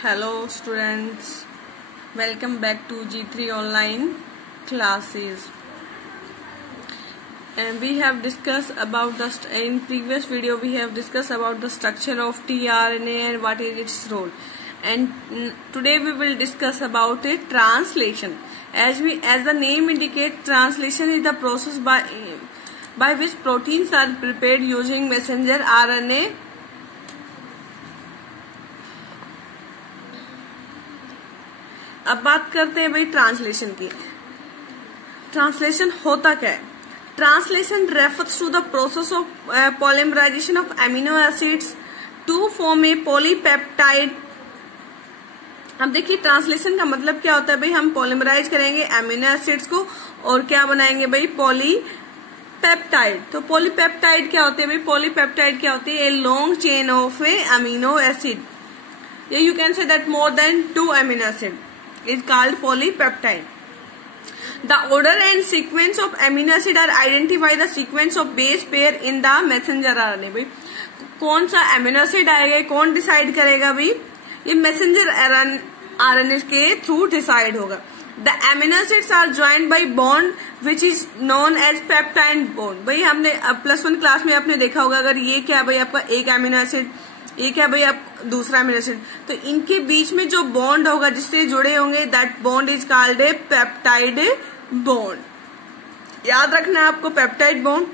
Hello students, welcome back to G3 online classes. And we have discussed about in previous video we have discussed about the structure of tRNA and what is its role. And today we will discuss about it translation. As the name indicates, translation is the process by which proteins are prepared using messenger RNA अब बात करते हैं भाई translation की। Translation होता क्या है? Translation refers to the process of polymerisation of amino acids to form a polypeptide. अब देखिए ट्रांसलेशन का मतलब क्या होता है भाई, हम पॉलीमराइज करेंगे एमिनो एसिड्स को और क्या बनाएंगे भाई, पॉलीपेप्टाइड। तो पॉलीपेप्टाइड क्या होते हैं भाई, पॉलीपेप्टाइड क्या होती है, a long chain of a amino acid, या you can say that more than 2 amino acid is called polypeptide. The order and sequence of amino acid are identify the sequence of base pair in the messenger RNA. भाई कौन सा amino acid आएगा कौन decide करेगा भाई, ये messenger RNA के through decide होगा। The amino acids are joined by bond which is known as peptide bond. भाई हमने +1 क्लास में आपने देखा होगा, अगर ये क्या भाई आपका एक अमीनो एसिड, ये क्या भाई आप दूसरा अमीनो एसिड, तो इनके बीच में जो बॉन्ड होगा जिससे जुड़े होंगे that bond is called a peptide bond. याद रखना है आपको peptide bond.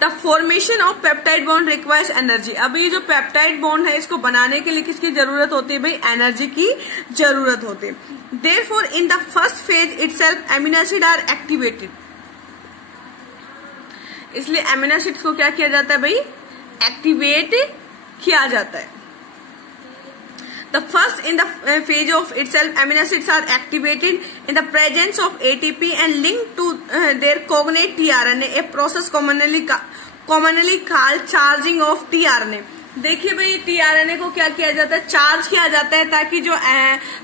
The formation of peptide bond requires energy. अब ये जो पेप्टाइड बॉन्ड है इसको बनाने के लिए किसकी जरूरत होती है भाई, एनर्जी की जरूरत होती है। Therefore in the first phase itself amino acid are activated. इसलिए अमीनो एसिड्स को क्या किया जाता है भाई, एक्टिवेट किया जाता है। The first in the phase of itself amino acids are activated in the presence of ATP and linked to their cognate tRNA, a process commonly called charging of tRNA. देखिए भाई tRNA को क्या किया जाता है, चार्ज किया जाता है ताकि जो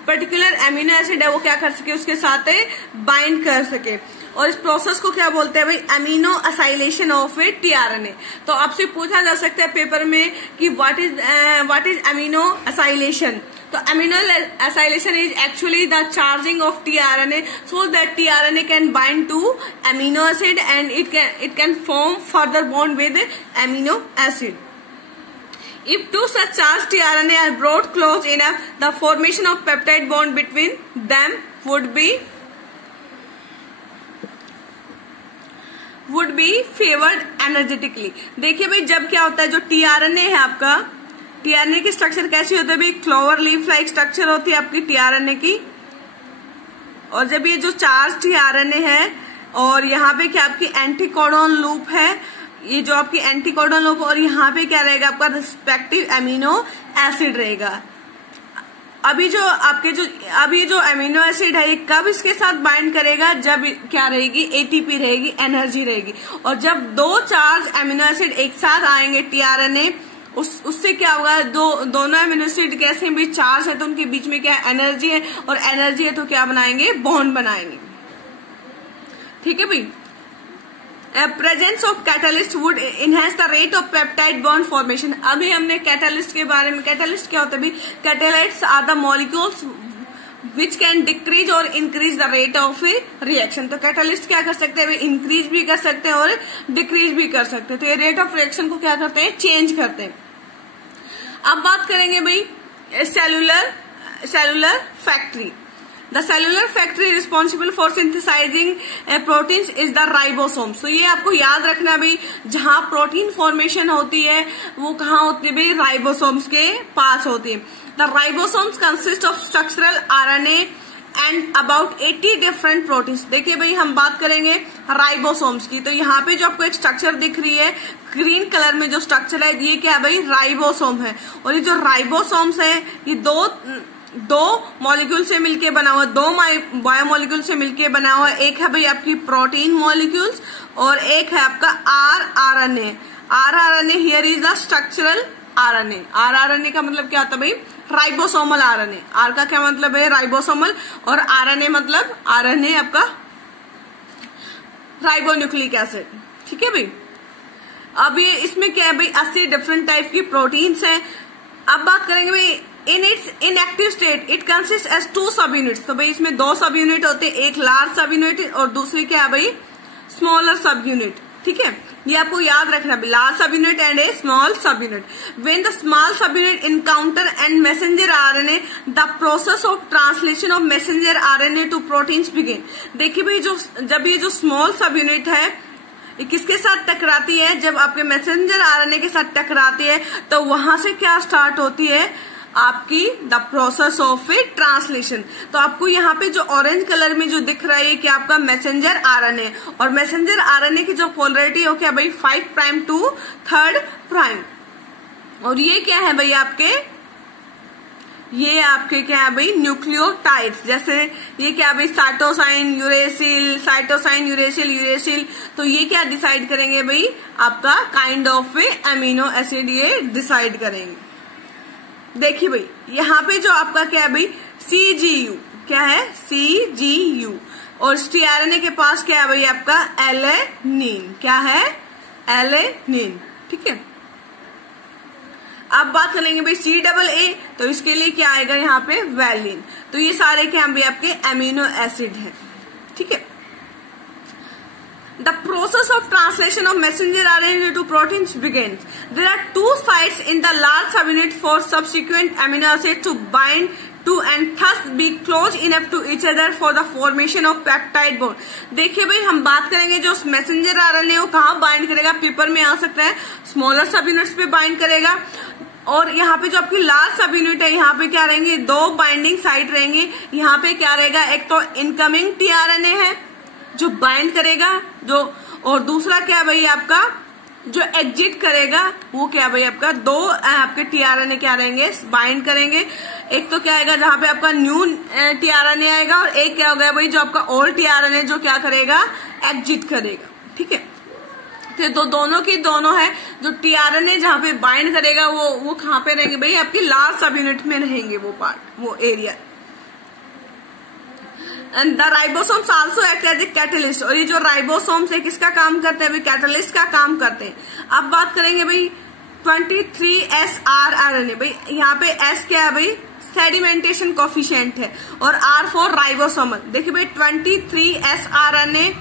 पर्टिकुलर अमीनो एसिड है वो क्या कर सके, उसके साथ बाइंड कर सके। और इस प्रोसेस को क्या बोलते हैं भाई, amino acylation of A tRNA। तो आपसे पूछा जा सकता है पेपर में कि व्हाट इज अमीनो असाइलेशन। तो amino acylation is actually the charging of tRNA so that tRNA can bind to amino acid and it can form further bond with amino acid. If two such charged tRNA are brought close enough, the formation of peptide bond between them would be favored energetically. देखिए भाई जब क्या होता है, जो tRNA है आपका, tRNA की स्ट्रक्चर कैसी होती है भाई, क्लोवर लीफ लाइक स्ट्रक्चर होती है आपकी tRNA की। और जब ये जो चार्ज tRNA है और यहाँ पे क्या आपकी एंटीकोडॉन लूप है, ये जो आपकी एंटीकोडॉन लूप, और यहाँ पे क्या रहेगा आपका रिस्पेक्टिव अमीनो एसिड रहेगा। अभी जो अमीनो एसिड है ये कब इसके साथ बाइंड करेगा, जब क्या रहेगी, एटीपी रहेगी, एनर्जी रहेगी। और जब 2 चार्ज अमीनो एसिड एक साथ आएंगे tRNA, उससे क्या होगा, दोनों अमीनो एसिड कैसे भी चार्ज है तो उनके बीच में क्या एनर्जी है, और एनर्जी है तो क्या बनाएंगे, बॉन्ड बनाएंगे। ठीक है भाई। Presence of catalyst would enhance the rate of peptide bond formation. अभी हमने कैटालिस्ट के बारे में, कैटालिस्ट क्या होता है भाई, catalysts are the molecules which can decrease और increase the rate of a reaction. तो कैटालिस्ट क्या कर सकते हैं भाई, इंक्रीज भी कर सकते हैं और डिक्रीज भी कर सकते हैं। तो ये रेट ऑफ रिएक्शन को क्या करते हैं, चेंज करते हैं। अब बात करेंगे भाई cellular factory. The cellular factory responsible for synthesizing proteins is the ribosome. So ये आपको याद रखना भाई, जहाँ प्रोटीन फॉर्मेशन होती है वो कहाँ होती है भाई, राइबोसोम्स के पास होती है। The ribosomes consist of structural RNA and about 80 different proteins. देखिए भाई हम बात करेंगे राइबोसोम्स की, तो यहाँ पे जो आपको एक स्ट्रक्चर दिख रही है ग्रीन कलर में, जो स्ट्रक्चर है ये क्या है भाई, राइबोसोम है। और ये जो राइबोसोम्स है ये दो मॉलिक्यूल से मिलके बना हुआ, 2 बायोमॉलिक्यूल से मिलके बना हुआ। एक है भाई आपकी प्रोटीन मॉलिक्यूल्स और एक है आपका RNA here is the structural RNA। RNA का मतलब क्या होता है भाई, राइबोसोमल RNA। R का क्या मतलब है, राइबोसोमल, और RNA मतलब RNA आपका राइबोन्यूक्लिक एसिड। ठीक है भाई। अब ये इसमें क्या है भाई, 80 डिफरेंट टाइप की प्रोटीन्स हैं। अब बात करेंगे भाई in its inactive state it consist as 2 sub units. तो भाई इसमें 2 सब यूनिट होते हैं, एक लार्ज सब यूनिट और दूसरी क्या है भाई, स्मॉलर सब यूनिट। ठीक है, ये आपको याद रखना है, large sub unit and a small sub unit. When the small sub unit encounter and messenger RNA the process of translation of messenger RNA to proteins begin. देखिए भाई जब ये जो स्मॉल सब यूनिट है ये किसके साथ टकराती है, जब आपके मैसेंजर आरएनए के साथ टकराती है तो वहां से क्या स्टार्ट होती है आपकी the process of A translation. तो आपको यहाँ पे जो ऑरेंज कलर में जो दिख रहा है कि आपका मैसेंजर आरएनए, और मैसेंजर आरएनए की जो पोलरिटी हो क्या भाई 5 प्राइम टू 3 प्राइम। और ये क्या है भाई आपके, ये आपके क्या है भाई न्यूक्लियोटाइड्स। जैसे ये क्या भाई साइटोसाइन यूरेसिल यूरेसिल। तो ये क्या डिसाइड करेंगे भाई, आपका kind of a amino acid ये डिसाइड करेंगे। देखिए भाई यहाँ पे जो आपका क्या है भाई CGU, क्या है CGU, और टीआरएनए के पास क्या है भाई आपका एलेनिन, क्या है एलेनिन। ठीक है, अब बात करेंगे भाई CAA, तो इसके लिए क्या आएगा यहाँ पे वैलिन। तो ये सारे क्या भाई आपके अमीनो एसिड हैं। ठीक है, The process of translation of messenger RNA to proteins begins. There are 2 sites in the large subunit for subsequent amino acid to bind to and thus be close enough to each other for the formation of peptide bond. देखिए भाई हम बात करेंगे जो messenger RNA वो कहाँ bind करेगा, paper में आ सकता है स्मॉलर सब यूनिट्स पे बाइंड करेगा। और यहाँ पे जो आपकी लार्ज सब यूनिट है यहाँ पे क्या रहेंगे, 2 बाइंडिंग साइट रहेंगे। यहाँ पे क्या रहेगा, एक तो इनकमिंग टीआरएनए है जो बाइंड करेगा जो, और दूसरा क्या भाई आपका जो एग्जिट करेगा वो क्या भाई आपका 2 आपके टीआरएनए क्या रहेंगे बाइंड करेंगे। एक तो क्या आएगा जहां पे आपका न्यू टीआरएनए आएगा, और एक क्या हो गया भाई जो आपका ओल्ड टीआरएनए जो क्या करेगा एग्जिट करेगा। ठीक है, तो दोनों की दोनों है, जो टीआरएनए जहां पे बाइंड करेगा वो कहां पे रहेंगे भाई आपकी लार्ज सब यूनिट में रहेंगे वो पार्ट, वो area. And the ribosomes also act as a catalyst, और ये जो राइबोसोम्स है किसका काम करते हैं भाई, कैटलिस्ट का काम करते हैं। अब बात करेंगे भाई 23SR आरएनए। भाई यहाँ पे S क्या है भाई सेडिमेंटेशन कोफिशिएंट है, और R फॉर राइबोसोमल। देखिए भाई 23SR RNA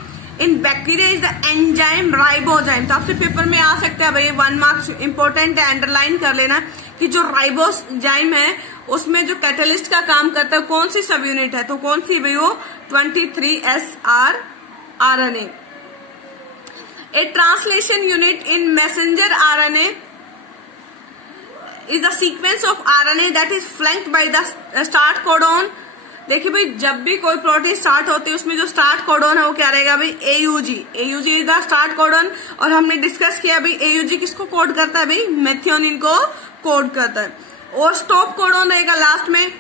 in bacteria is the enzyme ribozyme. तो आपसे पेपर में आ सकता है भाई 1 मार्क्स इंपोर्टेंट है, अंडरलाइन कर लेना कि जो राइबोजाइम है उसमें जो कैटलिस्ट का काम करता है कौन सी सब यूनिट है, तो कौन सी भाई वो 23SR RNA. A translation unit in messenger RNA is the sequence of RNA that is flanked by the start codon. देखिए भाई जब भी कोई प्रोटीन स्टार्ट होती है उसमें जो स्टार्ट कोडॉन है वो क्या रहेगा भाई AUG is the start codon. और हमने डिस्कस किया भाई AUG किसको कोड करता है भाई, मेथियोनिन को कोड करता है। और स्टॉप कोडॉन रहेगा लास्ट में।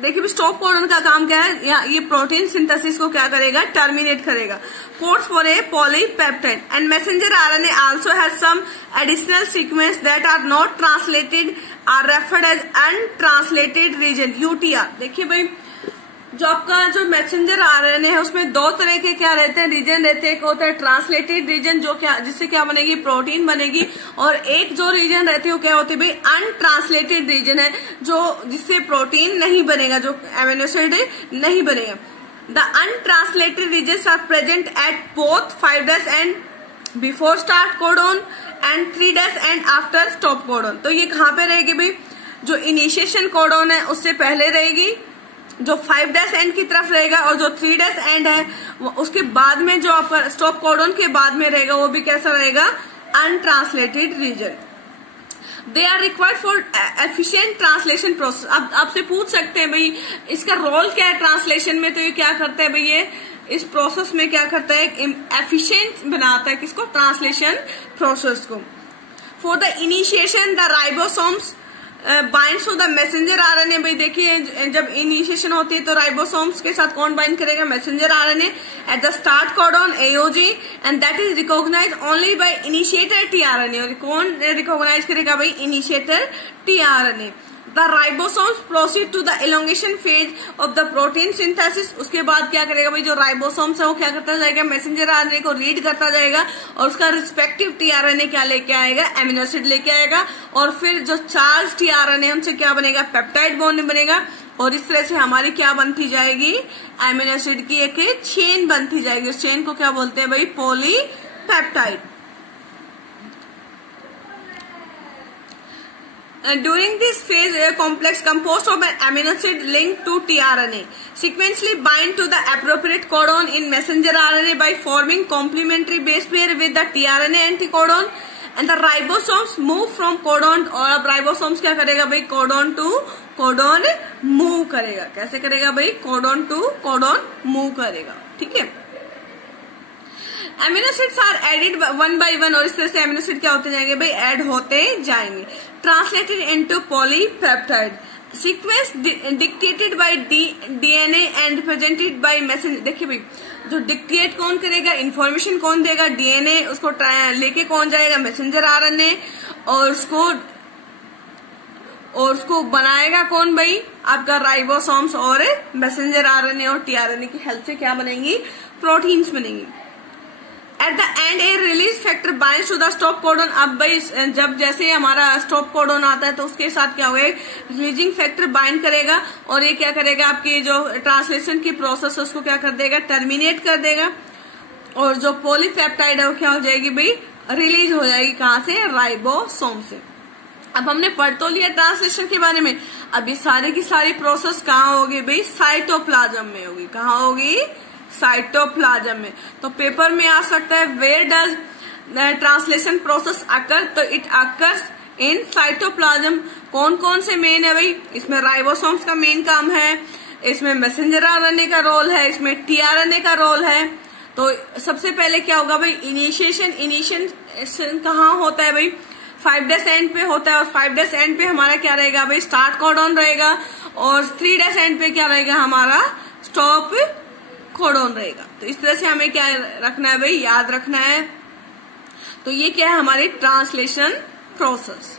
देखिए भी स्टॉप कोडॉन का काम क्या है, ये प्रोटीन सिंथेसिस को क्या करेगा, टर्मिनेट करेगा। Codes for a polypeptide and messenger RNA also has some additional sequence that are not translated are referred as untranslated region UTR। देखिए भाई जो आपका जो मैसेंजर आरएनए है उसमें 2 तरह के क्या रहते हैं रीजन रहते हैं। एक होता है ट्रांसलेटेड रीजन जो क्या जिससे क्या बनेगी प्रोटीन बनेगी, और एक जो रीजन रहती है वो क्या होती है भाई अनट्रांसलेटेड रीजन है जो जिससे प्रोटीन नहीं बनेगा, जो एमिनो एसिड नहीं बनेगा। The untranslated regions are present at both 5' end before start codon and 3' end after stop codon. तो ये कहाँ पे रहेगी भाई, जो इनिशिएशन कोडॉन है उससे पहले रहेगी, जो 5' एंड की तरफ रहेगा, और जो 3' एंड है उसके बाद में जो आपका स्टॉप कोडॉन के बाद में रहेगा वो भी कैसा रहेगा untranslated region. They are required for efficient translation process. अब आपसे पूछ सकते हैं भाई इसका रोल क्या है ट्रांसलेशन में, तो ये क्या करता है भाई ये इस प्रोसेस में क्या करता है एफिशिएंट बनाता है किसको, ट्रांसलेशन प्रोसेस को। For the initiation the ribosomes binds to the messenger RNA. भाई देखिए जब इनिशिएशन होती है तो राइबोसोम्स के साथ कौन बाइंड करेगा, messenger RNA at the start codon AUG and that is recognise only by initiator tRNA. और कौन रिकॉग्नाइज करेगा भाई initiator tRNA. The ribosomes proceed to the elongation phase of the protein synthesis. उसके बाद क्या करेगा भाई, जो राइबोसोम्स है वो क्या करता जाएगा, मैसेंजर आरएनए को रीड करता जाएगा और उसका रिस्पेक्टिव टीआरएनए क्या लेके आएगा, एमिनो एसिड लेके आएगा। और फिर जो चार्ज टीआरएनए उनसे क्या बनेगा, पेप्टाइड बॉन्ड बनेगा। और इस तरह से हमारी क्या बनती जाएगी, एमिनो एसिड की एक चेन बनती जाएगी। उस चेन को क्या बोलते हैं भाई, polypeptide. During this phase, a complex composed of an amino acid linked to tRNA sequentially bind to the appropriate codon in messenger RNA by forming complementary base pair with the tRNA anticodon, and the ribosomes move from codon। और अब ribosomes क्या करेगा भाई, codon to codon move करेगा। कैसे करेगा भाई, codon to codon move करेगा, ठीक है। Amino acids are added one by one, और इस तरह से एमिनो एसिड क्या होते जाएंगे भाई, ऐड होते जाएंगे। Translated into polypeptide sequence dictated bye DNA and represented by messenger. देखिए भाई, जो डिक्टेट कौन करेगा, इन्फॉर्मेशन कौन देगा, डीएनए, उसको लेके कौन जाएगा, मैसेंजर आरएनए, और उसको बनाएगा कौन भाई, आपका राइबोसोम्स। और मैसेंजर आरएनए और टीआरएनए की हेल्प से क्या बनेंगी, प्रोटीन्स बनेंगी। At the end a release factor binds to the stop codon. अब भाई जब जैसे हमारा स्टॉप कोडन आता है तो उसके साथ क्या होगा, रिलीजिंग फैक्टर बाइंड करेगा और ये क्या करेगा, आपकी जो ट्रांसलेशन की प्रोसेस है उसको क्या कर देगा, टर्मिनेट कर देगा। और जो पॉलीपेप्टाइड है वो क्या हो जाएगी भाई, रिलीज हो जाएगी, कहां से, राइबोसोम से। अब हमने पढ़ तो लिया ट्रांसलेशन के बारे में। अब ये सारी की सारी प्रोसेस कहाँ होगी भाई, साइटोप्लाज्म में होगी। कहाँ होगी, साइटोप्लाज्म में। तो पेपर में आ सकता है, where does translation process occur, तो इट अकर्स इन साइटोप्लाज्म। कौन कौन से मेन है भाई, इसमें राइबोसोम्स का मेन काम है, इसमें मैसेंजर आरएनए का रोल है, इसमें टीआरएनए का रोल है। तो सबसे पहले क्या होगा भाई, इनिशिएशन कहाँ होता है भाई, 5' एंड पे होता है। और 5' एंड पे हमारा क्या रहेगा भाई, स्टार्ट कोडॉन रहेगा। और 3' एंड पे क्या रहेगा, हमारा स्टॉप कोडॉन रहेगा। तो इस तरह से हमें क्या रखना है भाई, याद रखना है। तो ये क्या है, हमारी ट्रांसलेशन प्रोसेस।